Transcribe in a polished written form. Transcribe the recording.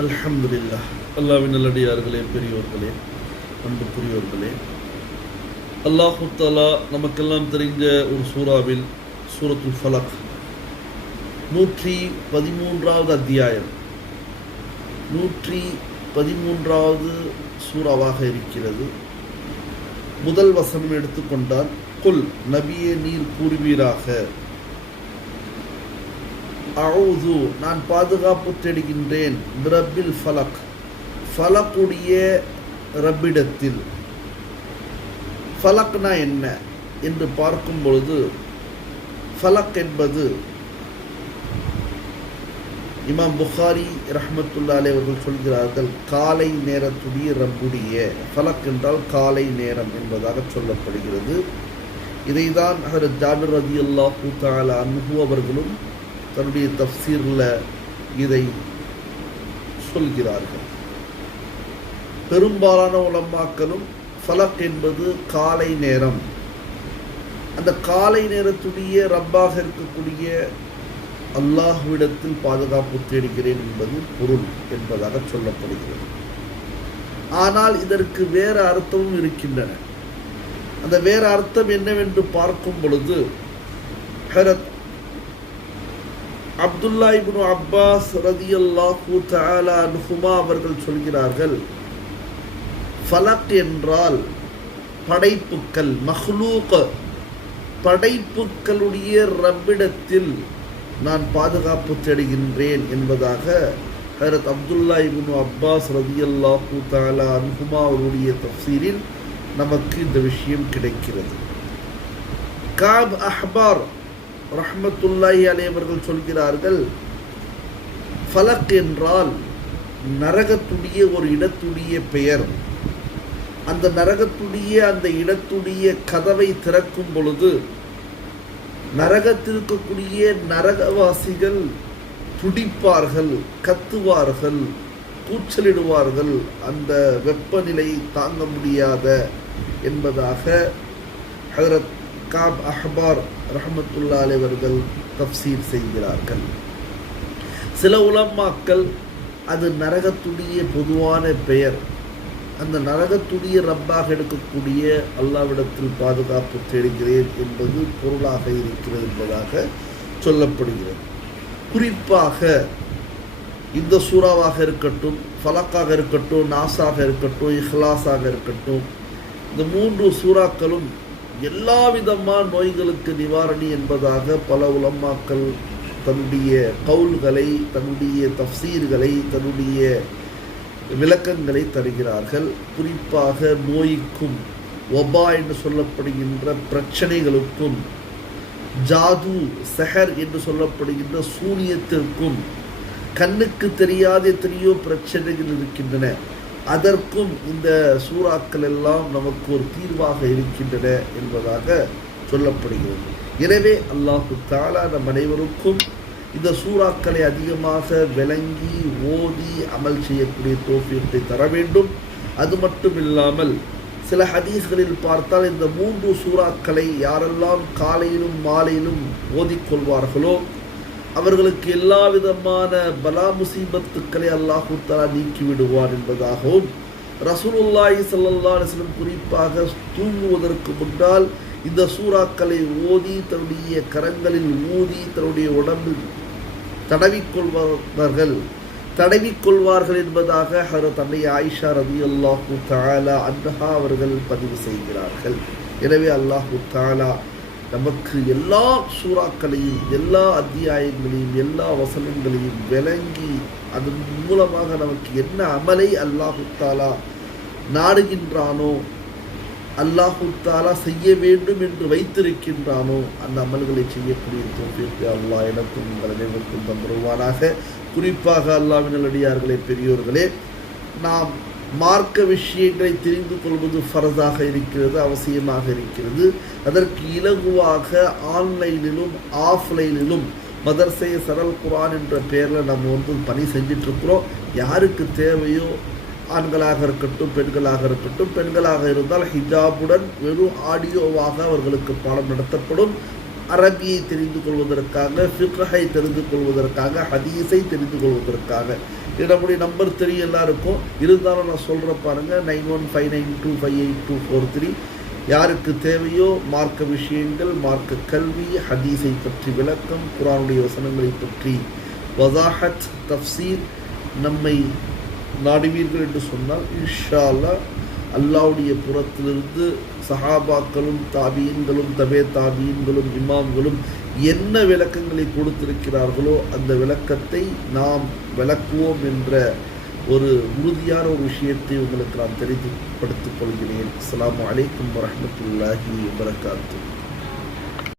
அல்ஹம்துலில்லாஹ். அல்லாஹ்வின் நல்லடியார்களே, பெரியோர்களே, அன்புக்குரியோர்களே, அல்லாஹு தஆலா நமக்கெல்லாம் தெரிஞ்ச ஒரு சூறாவில் சூரத்துல் ஃபலக் 113வது அத்தியாயம் 113வது சூறாவாக இருக்கிறது. முதல் வசனம் எடுத்துக்கொண்டால், குல் நபியே நீர் கூறுவீராக, அஊது நான் பாதுகாப்பு தேடுகின்றேன், பிரபில் ஃபலக் ஃபலக்குடைய ரப்பிடத்தில். ஃபலக்னா என்ன என்று பார்க்கும் பொழுது, ஃபலக் என்பது இமாம் புகாரி ரஹ்மத்துல்லாஹி அலைஹி அவர்கள் சொல்கிறார்கள், காலை நேரத்துடைய ரப்புடைய. ஃபலக் என்றால் காலை நேரம் என்பதாக சொல்லப்படுகிறது. இதைதான் ஹஜ்ரத் ஜாபிர் ரலியல்லாஹு தஆலா அன்ஹு அவர்களும் தன்னுடைய தஃப்சீரில் இதை சொல்கிறார்கள். பெரும்பாலான உலமாக்களும் ஃபலக் என்பது காலை நேரம், அந்த காலை நேரத்துடைய ரப்பாக இருக்கக்கூடிய அல்லாஹ்விடத்தில் பாதுகாப்பு தேடுகிறேன் என்பது பொருள் என்பதாக சொல்லப்படுகிறது. ஆனால் இதற்கு வேறு அர்த்தமும் இருக்கின்றன. அந்த வேறு அர்த்தம் என்னவென்று பார்க்கும் பொழுது, ஹஜ்ரத் அப்துல்லா இப்னு அப்பாஸ் ரலியல்லாஹு தஆலா அன்ஹுமா அவர்கள் சொல்கிறார்கள், ஃபலக் என்றால் படைப்புக்கள், மஹ்லூக், படைப்புக்களுடைய ரப்பிடத்தில் நான் பாதுகாப்பு தேடுகின்றேன் என்பதாக ஹஜ்ரத் அப்துல்லா இப்னு அப்பாஸ் ரலியல்லாஹு தஆலா அன்ஹுமா அவருடைய தஃப்சீரில் நமக்கு இந்த விஷயம் கிடைக்கிறது. காப் அஹ்பார் ரஹ்மத்துல்லாஹி அலைஹி அவர்கள் சொல்கிறார்கள், ஃபலக் என்றால் நரகத்துடைய ஒரு இடத்துடைய பெயர். அந்த நரகத்துடைய அந்த இடத்துடைய கதவை திறக்கும் பொழுது நரகத்தில் இருக்கக்கூடிய நரகவாசிகள் துடிப்பார்கள், கத்துவார்கள், கூச்சலிடுவார்கள், அந்த வெப்பநிலை தாங்க முடியாத என்பதாக ஹஜ்ரத் காப் அஹ்பார் ரஹ்மத்துல்லாஹி அலைஹி அவர்கள் தஃப்சீர் செய்கிறார்கள். சில உலமாக்கள் அது நரகத்துடைய பொதுவான பெயர், அந்த நரகத்துடைய ரப்பாக எடுக்கக்கூடிய அல்லாஹ்விடத்தில் பாதுகாப்பு தேடுகிறேன் என்பது பொருளாக இருக்கிறது என்பதாக சொல்லப்படுகிறது. குறிப்பாக இந்த சூறாவாக இருக்கட்டும், ஃபலக்காக இருக்கட்டும், நாஸாக இருக்கட்டும், இஹ்லாஸாக இருக்கட்டும், இந்த 3 சூறாக்களும் எல்லா விதமான நோய்களுக்கு நிவாரணி என்பதாக பல உலமாக்கள் தன்னுடைய கவுல்களை, தன்னுடைய தஃப்சீர்களை, தன்னுடைய விளக்கங்களை தருகிறார்கள். குறிப்பாக நோய்க்கும், வபா என்று சொல்லப்படுகின்ற பிரச்சனைகளுக்கும், ஜாது செஹர் என்று சொல்லப்படுகின்ற சூனியத்திற்கும், கண்ணுக்கு தெரியாத எத்தனையோ பிரச்சனைகள் இருக்கின்றன, அதற்கும் இந்த சூறாக்கள் எல்லாம் நமக்கு ஒரு தீர்வாக இருக்கின்றன என்பதாக சொல்லப்படுகிறது. எனவே அல்லாஹு தஆலா நம் அனைவருக்கும் இந்த சூறாக்களை அதிகமாக விளங்கி ஓதி அமல் செய்யக்கூடிய தௌஃபீக்கை தர வேண்டும். அது மட்டும் இல்லாமல் சில ஹதீஸ்களில் பார்த்தால் இந்த 3 சூறாக்களை யாரெல்லாம் காலையிலும் மாலையிலும் ஓதிக்கொள்வார்களோ அவர்களுக்கு எல்லா விதமான பலா முசீபத்துக்களை அல்லாஹு தஆலா நீக்கி விடுவார் என்பதாகவும், ரசூலுல்லாஹி ஸல்லல்லாஹு அலைஹி வஸல்லம் குறிப்பாக தூங்குவதற்கு முன்னால் இந்த சூறாக்களை ஓதி தன்னுடைய கரங்களில் ஊதி தன்னுடைய உடம்பில் தடவிக்கொள்வார்கள் என்பதாக ஹஜ்ரத் அன்னை ஆயிஷா ரலியல்லாஹு தஆலா அன்ஹா அவர்கள் பதிவு செய்கிறார்கள். எனவே அல்லாஹு தஆலா நமக்கு எல்லா சூறாக்களையும், எல்லா அத்தியாயங்களையும், எல்லா வசனங்களையும் விளங்கி அதன் மூலமாக நமக்கு என்ன அமலை அல்லாஹு தஆலா நாடுகின்றானோ, அல்லாஹு தஆலா செய்ய வேண்டும் என்று வைத்திருக்கின்றானோ அந்த அமல்களை செய்யக்கூடிய தௌஃபீக்கை அல்லாஹ் எனக்கும் உங்கள் அனைவருக்கும் தந்துருவானாக. குறிப்பாக அல்லாஹ்வின் நல்லடியார்களே, பெரியோர்களே, நாம் மார்க்க விஷயங்களை தெரிந்து கொள்வது ஃபர்ஸாக இருக்கிறது, அவசியமாக இருக்கிறது. அதற்கு இலகுவாக ஆன்லைனிலும் ஆஃப்லைனிலும் மதர்சே சரல் குர்ஆன் என்ற பெயரில் நம்ம பணி செஞ்சிட்ருக்கிறோம். யாருக்கு தேவையோ, ஆண்களாக இருக்கட்டும், பெண்களாக இருக்கட்டும், பெண்களாக இருந்தால் ஹிஜாபுடன் வெறும் ஆடியோவாக அவர்களுக்கு பாடம் நடத்தப்படும். அரபியை தெரிந்து கொள்வதற்காக, ஃபிக்ஹை தெரிந்து கொள்வதற்காக, ஹதீஸை தெரிந்து கொள்வதற்காக இது நம்முடைய நம்பர் தெரியும் எல்லாருக்கும், இருந்தாலும் நான் சொல்கிற பாருங்கள், 9159258243. யாருக்கு தேவையோ மார்க்க விஷயங்கள், மார்க்க கல்வி, ஹதீஸை பற்றி விளக்கம், குர்ஆனுடைய வசனங்களை பற்றி வதாஹத், தஃப்சீர் நம்மை நாடுவீர்கள் என்று சொன்னால் இன்ஷா அல்லாஹ் அல்லாஹ்வுடைய புறத்திலிருந்து சஹாபாக்களும் தாபீன்களும் தபே தாபீன்களும் இமாம்களும் என்ன விளக்கங்களை கொடுத்திருக்கிறார்களோ அந்த விளக்கத்தை நாம் விளக்குவோம் என்ற ஒரு உறுதியான ஒரு விஷயத்தை உங்களுக்கு நான் தெரிந்துபடுத்திக் கொள்கிறேன். அஸ்ஸலாமு அலைக்கும் வரஹ்மத்துல்லாஹி வபரகாத்துஹு.